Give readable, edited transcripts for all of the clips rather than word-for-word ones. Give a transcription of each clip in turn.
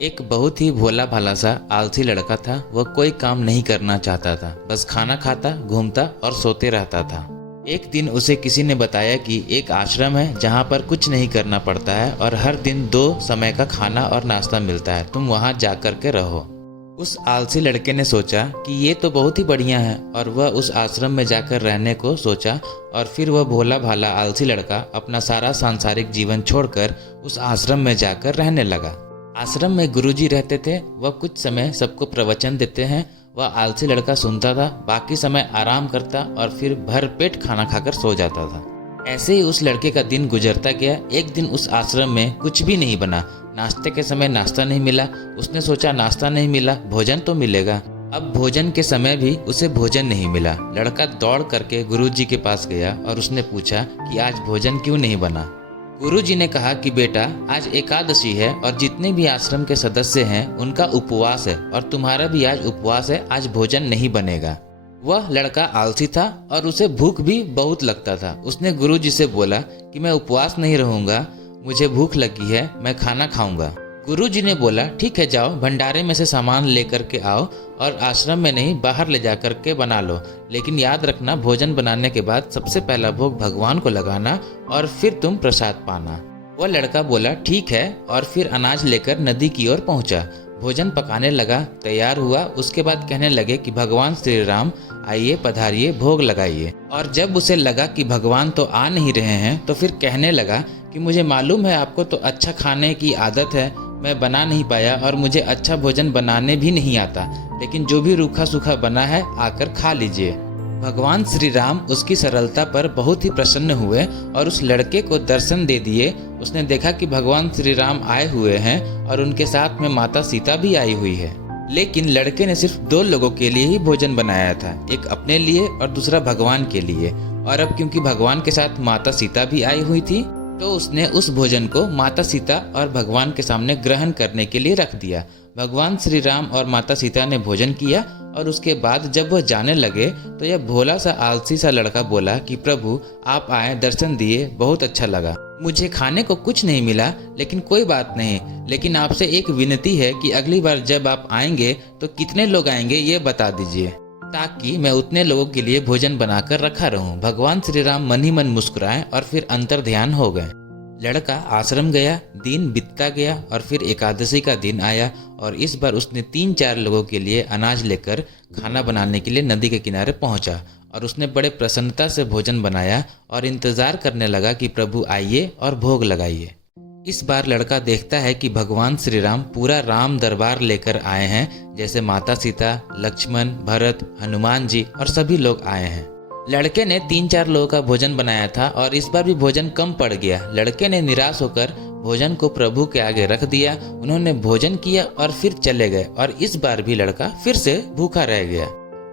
एक बहुत ही भोला भाला सा आलसी लड़का था। वह कोई काम नहीं करना चाहता था, बस खाना खाता, घूमता और सोते रहता था। एक दिन उसे किसी ने बताया कि एक आश्रम है जहाँ पर कुछ नहीं करना पड़ता है और हर दिन 2 समय का खाना और नाश्ता मिलता है, तुम वहाँ जा कर के रहो। उस आलसी लड़के ने सोचा कि ये तो बहुत ही बढ़िया है और वह उस आश्रम में जाकर रहने को सोचा। और फिर वह भोला भाला आलसी लड़का अपना सारा सांसारिक जीवन छोड़कर उस आश्रम में जाकर रहने लगा। आश्रम में गुरुजी रहते थे। वह कुछ समय सबको प्रवचन देते हैं। वह आलसी लड़का सुनता था, बाकी समय आराम करता और फिर भर पेट खाना खाकर सो जाता था। ऐसे ही उस लड़के का दिन गुजरता गया। एक दिन उस आश्रम में कुछ भी नहीं बना। नाश्ते के समय नाश्ता नहीं मिला। उसने सोचा नाश्ता नहीं मिला, भोजन तो मिलेगा। अब भोजन के समय भी उसे भोजन नहीं मिला। लड़का दौड़ करके गुरुजी के पास गया और उसने पूछा कि आज भोजन क्यों नहीं बना। गुरुजी ने कहा कि बेटा, आज एकादशी है और जितने भी आश्रम के सदस्य हैं उनका उपवास है और तुम्हारा भी आज उपवास है, आज भोजन नहीं बनेगा। वह लड़का आलसी था और उसे भूख भी बहुत लगता था। उसने गुरुजी से बोला कि मैं उपवास नहीं रहूंगा, मुझे भूख लगी है, मैं खाना खाऊंगा। गुरुजी ने बोला ठीक है, जाओ भंडारे में से सामान लेकर के आओ और आश्रम में नहीं बाहर ले जा कर के बना लो, लेकिन याद रखना भोजन बनाने के बाद सबसे पहला भोग भगवान को लगाना और फिर तुम प्रसाद पाना। वह लड़का बोला ठीक है और फिर अनाज लेकर नदी की ओर पहुंचा। भोजन पकाने लगा, तैयार हुआ। उसके बाद कहने लगे कि भगवान श्री राम आइए, पधारिए, भोग लगाइए। और जब उसे लगा कि भगवान तो आ नहीं रहे हैं तो फिर कहने लगा कि मुझे मालूम है आपको तो अच्छा खाने की आदत है, मैं बना नहीं पाया और मुझे अच्छा भोजन बनाने भी नहीं आता, लेकिन जो भी रूखा सूखा बना है आकर खा लीजिए। भगवान श्री राम उसकी सरलता पर बहुत ही प्रसन्न हुए और उस लड़के को दर्शन दे दिए। उसने देखा कि भगवान श्री राम आए हुए हैं और उनके साथ में माता सीता भी आई हुई है। लेकिन लड़के ने सिर्फ 2 लोगों के लिए ही भोजन बनाया था, एक अपने लिए और दूसरा भगवान के लिए। और अब क्योंकि भगवान के साथ माता सीता भी आई हुई थी तो उसने उस भोजन को माता सीता और भगवान के सामने ग्रहण करने के लिए रख दिया। भगवान श्री राम और माता सीता ने भोजन किया और उसके बाद जब वह जाने लगे तो यह भोला सा आलसी सा लड़का बोला कि प्रभु आप आए, दर्शन दिए, बहुत अच्छा लगा। मुझे खाने को कुछ नहीं मिला, लेकिन कोई बात नहीं, लेकिन आपसे एक विनती है कि अगली बार जब आप आएंगे तो कितने लोग आएंगे ये बता दीजिए, ताकि मैं उतने लोगों के लिए भोजन बनाकर रखा रहूं। भगवान श्री राम मन ही मन मुस्कुराए और फिर अंतर ध्यान हो गए। लड़का आश्रम गया, दिन बीतता गया और फिर एकादशी का दिन आया और इस बार उसने 3-4 लोगों के लिए अनाज लेकर खाना बनाने के लिए नदी के किनारे पहुंचा और उसने बड़े प्रसन्नता से भोजन बनाया और इंतजार करने लगा कि प्रभु आइए और भोग लगाइए। इस बार लड़का देखता है कि भगवान श्री राम पूरा राम दरबार लेकर आए हैं, जैसे माता सीता, लक्ष्मण, भरत, हनुमान जी और सभी लोग आए हैं। लड़के ने 3-4 लोगों का भोजन बनाया था और इस बार भी भोजन कम पड़ गया। लड़के ने निराश होकर भोजन को प्रभु के आगे रख दिया। उन्होंने भोजन किया और फिर चले गए और इस बार भी लड़का फिर से भूखा रह गया।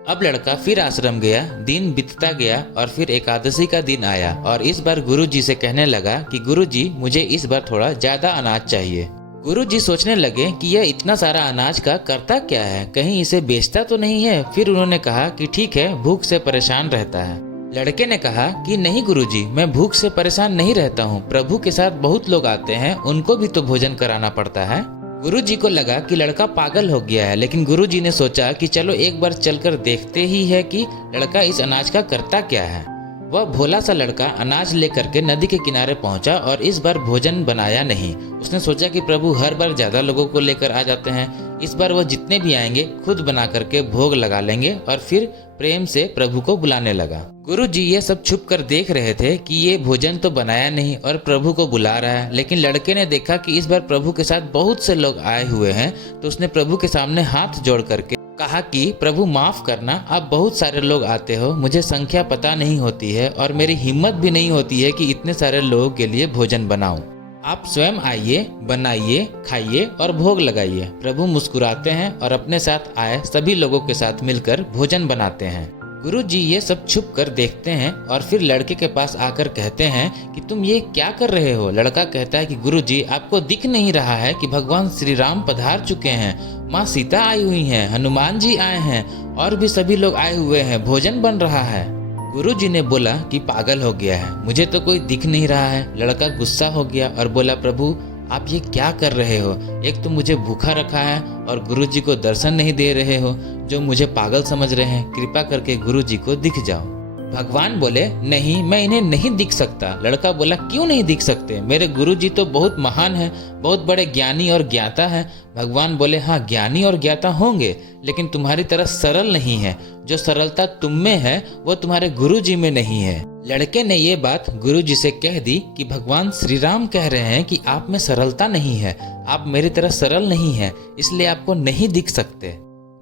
अब लड़का फिर आश्रम गया, दिन बीतता गया और फिर एकादशी का दिन आया और इस बार गुरुजी से कहने लगा कि गुरुजी मुझे इस बार थोड़ा ज्यादा अनाज चाहिए। गुरुजी सोचने लगे कि यह इतना सारा अनाज का करता क्या है, कहीं इसे बेचता तो नहीं है। फिर उन्होंने कहा कि ठीक है, भूख से परेशान रहता है। लड़के ने कहा कि नहीं गुरुजी, मैं भूख से परेशान नहीं रहता हूँ, प्रभु के साथ बहुत लोग आते हैं, उनको भी तो भोजन कराना पड़ता है। गुरुजी को लगा कि लड़का पागल हो गया है, लेकिन गुरुजी ने सोचा कि चलो एक बार चलकर देखते ही है कि लड़का इस अनाज का करता क्या है। वह भोला सा लड़का अनाज लेकर के नदी के किनारे पहुंचा और इस बार भोजन बनाया नहीं। उसने सोचा कि प्रभु हर बार ज्यादा लोगों को लेकर आ जाते हैं, इस बार वह जितने भी आएंगे खुद बना करके भोग लगा लेंगे और फिर प्रेम से प्रभु को बुलाने लगा। गुरुजी ये सब छुप कर देख रहे थे कि ये भोजन तो बनाया नहीं और प्रभु को बुला रहा है, लेकिन लड़के ने देखा कि इस बार प्रभु के साथ बहुत से लोग आए हुए हैं तो उसने प्रभु के सामने हाथ जोड़ करके कहा कि प्रभु माफ करना, आप बहुत सारे लोग आते हो, मुझे संख्या पता नहीं होती है और मेरी हिम्मत भी नहीं होती है कि इतने सारे लोगों के लिए भोजन बनाऊं। आप स्वयं आइए, बनाइए, खाइए और भोग लगाइए। प्रभु मुस्कुराते हैं और अपने साथ आए सभी लोगों के साथ मिलकर भोजन बनाते हैं। गुरुजी ये सब छुप कर देखते हैं और फिर लड़के के पास आकर कहते हैं कि तुम ये क्या कर रहे हो। लड़का कहता है कि गुरुजी आपको दिख नहीं रहा है कि भगवान श्री राम पधार चुके हैं, माँ सीता आई हुई हैं, हनुमान जी आए हैं और भी सभी लोग आए हुए हैं, भोजन बन रहा है। गुरुजी ने बोला कि पागल हो गया है, मुझे तो कोई दिख नहीं रहा है। लड़का गुस्सा हो गया और बोला प्रभु आप ये क्या कर रहे हो? एक तो मुझे भूखा रखा है और गुरुजी को दर्शन नहीं दे रहे हो, जो मुझे पागल समझ रहे हैं। कृपा करके गुरुजी को दिख जाओ। भगवान बोले, नहीं, मैं इन्हें नहीं दिख सकता। लड़का बोला, क्यों नहीं दिख सकते? मेरे गुरुजी तो बहुत महान हैं, बहुत बड़े ज्ञानी और ज्ञाता हैं। भगवान बोले, हाँ, ज्ञानी और ज्ञाता होंगे, लेकिन तुम्हारी तरह सरल नहीं है। जो सरलता तुम में है वो तुम्हारे गुरुजी में नहीं है। लड़के ने ये बात गुरुजी से कह दी कि भगवान श्री राम कह रहे हैं कि आप में सरलता नहीं है, आप मेरी तरह सरल नहीं है, इसलिए आपको नहीं दिख सकते।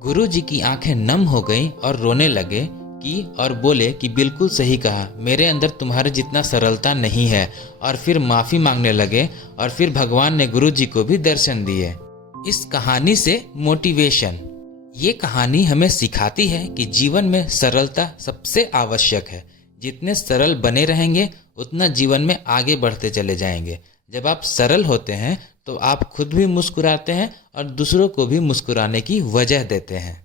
गुरुजी की आंखें नम हो गईं और रोने लगे और बोले कि बिल्कुल सही कहा, मेरे अंदर तुम्हारे जितना सरलता नहीं है। और फिर माफ़ी मांगने लगे और फिर भगवान ने गुरुजी को भी दर्शन दिए। इस कहानी से मोटिवेशन, ये कहानी हमें सिखाती है कि जीवन में सरलता सबसे आवश्यक है। जितने सरल बने रहेंगे उतना जीवन में आगे बढ़ते चले जाएंगे। जब आप सरल होते हैं तो आप खुद भी मुस्कुराते हैं और दूसरों को भी मुस्कुराने की वजह देते हैं।